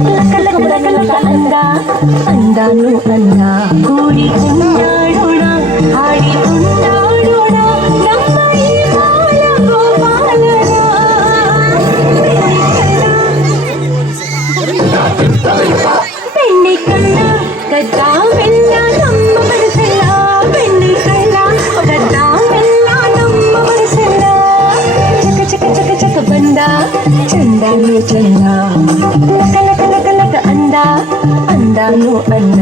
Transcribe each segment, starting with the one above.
ಅಂದ ಅಂದಾನು ಅನ್ನ ಕೂಡಿ ಉಂಡಾಡೋಣ ಹಾಡಿ ಉಂಡಾಡೋಣ ನಮ್ಮ ಈ ಬಾಲ ಗೋಪಾಲನ ಬೆಣ್ಣೆ ಕಣ್ಣ ಗದ್ದಾವೆಲ್ಲ ನಮ್ಮ ಮನಸ್ಸೆಲ್ಲ ಬೆಣ್ಣೆ ಕಣ್ಣ ಗದ್ದಾವೆಲ್ಲ ನಮ್ಮ ಮನಸ್ಸೆಲ್ಲ ಚಕ ಚಕ ಚಕ ಚಕ ಬಂದ ಚಂದನು ಚಂದ ಲಕ ಲಕ ಲಕ ಲಕ ಅಂದ ಅಂದಾನು ಅನ್ನ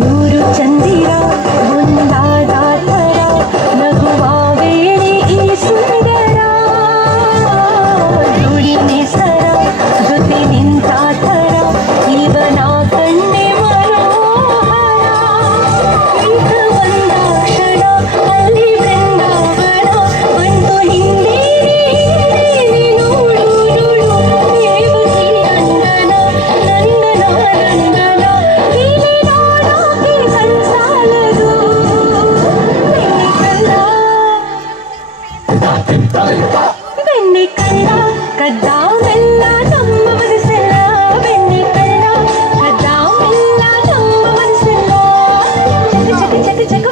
ನೂರು ಚಂದಿರ ಒಂದಾದ ಥರ ನಗುವ ವೇಳೆ ಈ ಸುಂದರ ದುಡಿಮೆ ಸರ ಜೊತೆ ನಿಂತ ಥರ ಇವನ ಕಣ್ಣೆ ಮನೋಹರ ಈಗ ಒಂದ ಕ್ಷಣ ಅಲ್ಲಿ ಬೃಂದಾವನ ಬಂತು ಹಿಂದೆ ನೋಡು ನೋಡು ದೇವಕಿ ನಂದನ ನಂದನ ನಂದನ ಬೆಣ್ಣೆ ಕಣ್ಣ ಗದ್ದಾವೆಲ್ಲ ನಮ್ಮ ಮನಸ್ಸೆಲ್ಲ ಬೆಣ್ಣೆ ಕಣ್ಣ ಗದ್ದಾವೆಲ್ಲ ನಮ್ಮ ಮನಸ್ಸೆಲ್ಲ ಚಕ ಚಕ ಚಕ ಚಕ